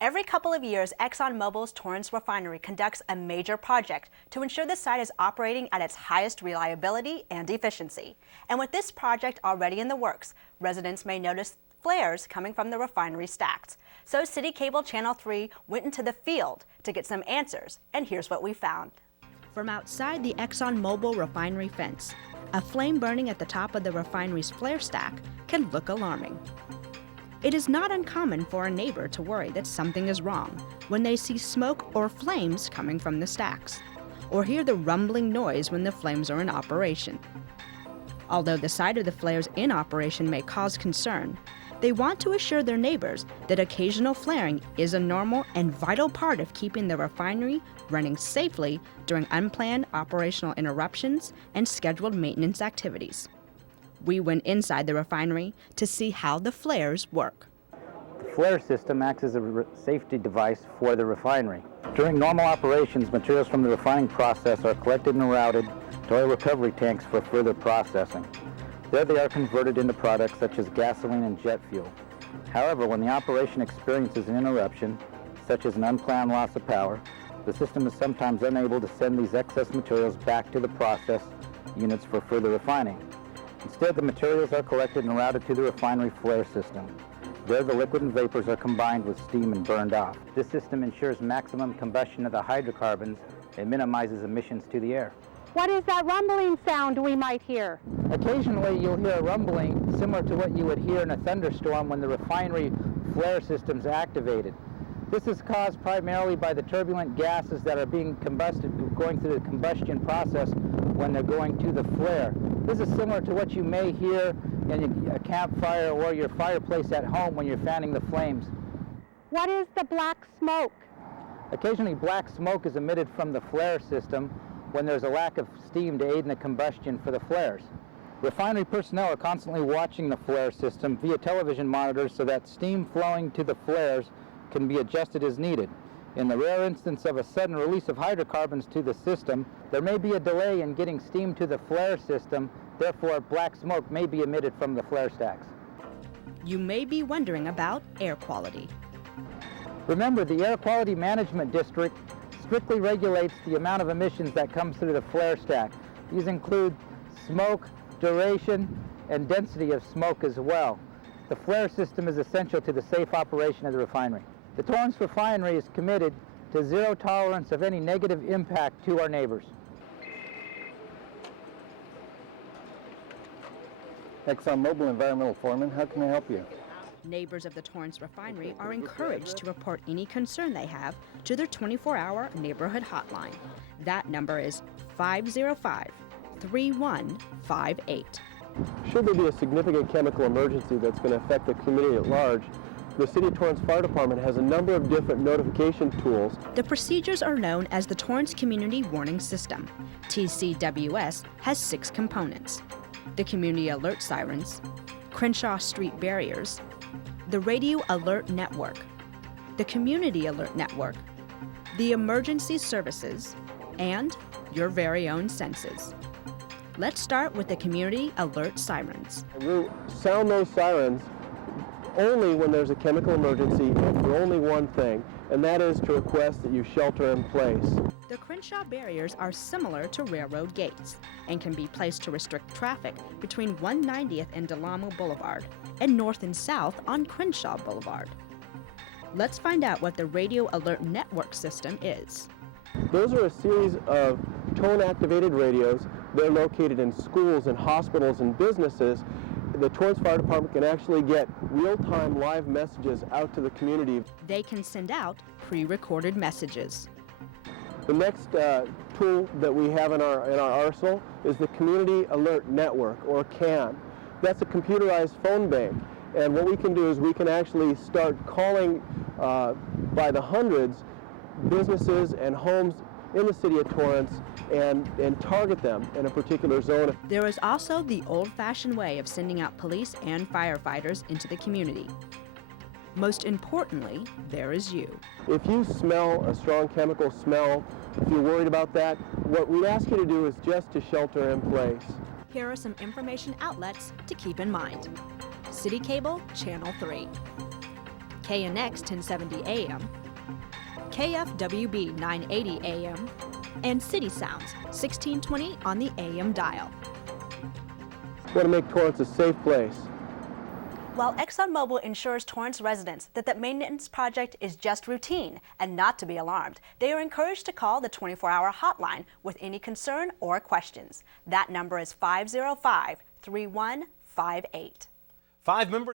Every couple of years, Exxon Mobil's Torrance refinery conducts a major project to ensure the site is operating at its highest reliability and efficiency. And with this project already in the works, residents may notice flares coming from the refinery stacks. So City Cable Channel 3 went into the field to get some answers, and here's what we found. From outside the Exxon Mobil refinery fence, a flame burning at the top of the refinery's flare stack can look alarming. It is not uncommon for a neighbor to worry that something is wrong when they see smoke or flames coming from the stacks, or hear the rumbling noise when the flames are in operation. Although the sight of the flares in operation may cause concern, they want to assure their neighbors that occasional flaring is a normal and vital part of keeping the refinery running safely during unplanned operational interruptions and scheduled maintenance activities. We went inside the refinery to see how the flares work. The flare system acts as a safety device for the refinery. During normal operations, materials from the refining process are collected and routed to oil recovery tanks for further processing. There they are converted into products such as gasoline and jet fuel. However, when the operation experiences an interruption, such as an unplanned loss of power, the system is sometimes unable to send these excess materials back to the process units for further refining. Instead, the materials are collected and routed to the refinery flare system. There, the liquid and vapors are combined with steam and burned off. This system ensures maximum combustion of the hydrocarbons and minimizes emissions to the air. What is that rumbling sound we might hear? Occasionally, you'll hear a rumbling similar to what you would hear in a thunderstorm when the refinery flare system is activated. This is caused primarily by the turbulent gases that are being combusted, going through the combustion process when they're going to the flare. This is similar to what you may hear in a campfire or your fireplace at home when you're fanning the flames. What is the black smoke? Occasionally, black smoke is emitted from the flare system when there's a lack of steam to aid in the combustion for the flares. Refinery personnel are constantly watching the flare system via television monitors so that steam flowing to the flares can be adjusted as needed. In the rare instance of a sudden release of hydrocarbons to the system, there may be a delay in getting steam to the flare system, therefore black smoke may be emitted from the flare stacks. You may be wondering about air quality. Remember, the Air Quality Management District strictly regulates the amount of emissions that comes through the flare stack. These include smoke, duration, and density of smoke as well. The flare system is essential to the safe operation of the refinery. The Torrance refinery is committed to zero tolerance of any negative impact to our neighbors. Exxon Mobil Environmental Foreman, how can I help you? Neighbors of the Torrance refinery are encouraged to report any concern they have to their 24-hour neighborhood hotline. That number is 505-3158. Should there be a significant chemical emergency that's going to affect the community at large, the City of Torrance Fire Department has a number of different notification tools. The procedures are known as the Torrance Community Warning System. TCWS has 6 components: the Community Alert Sirens, Crenshaw Street Barriers, the Radio Alert Network, the Community Alert Network, the Emergency Services, and your very own senses. Let's start with the Community Alert Sirens. We'll sound those sirens only when there's a chemical emergency and for only one thing, and that is to request that you shelter in place. The Crenshaw barriers are similar to railroad gates and can be placed to restrict traffic between 190th and Delamo Boulevard and north and south on Crenshaw Boulevard. Let's find out what the Radio Alert Network system is. Those are a series of tone-activated radios. They're located in schools and hospitals and businesses. The Torrance Fire Department can actually get real-time live messages out to the community. They can send out pre-recorded messages. The next tool that we have in our arsenal is the Community Alert Network, or CAN. That's a computerized phone bank. And what we can do is we can actually start calling by the hundreds businesses and homes in the city of Torrance and target them in a particular zone. There is also the old-fashioned way of sending out police and firefighters into the community. Most importantly, there is you. If you smell a strong chemical smell, if you're worried about that, what we ask you to do is just to shelter in place. Here are some information outlets to keep in mind. City Cable Channel 3, KNX 1070 AM, KFWB 980 AM, and City Sounds 1620 on the AM dial. We want to make Torrance a safe place. While Exxon Mobil ensures Torrance residents that the maintenance project is just routine and not to be alarmed, they are encouraged to call the 24-hour hotline with any concern or questions. That number is 505-3158. 5 members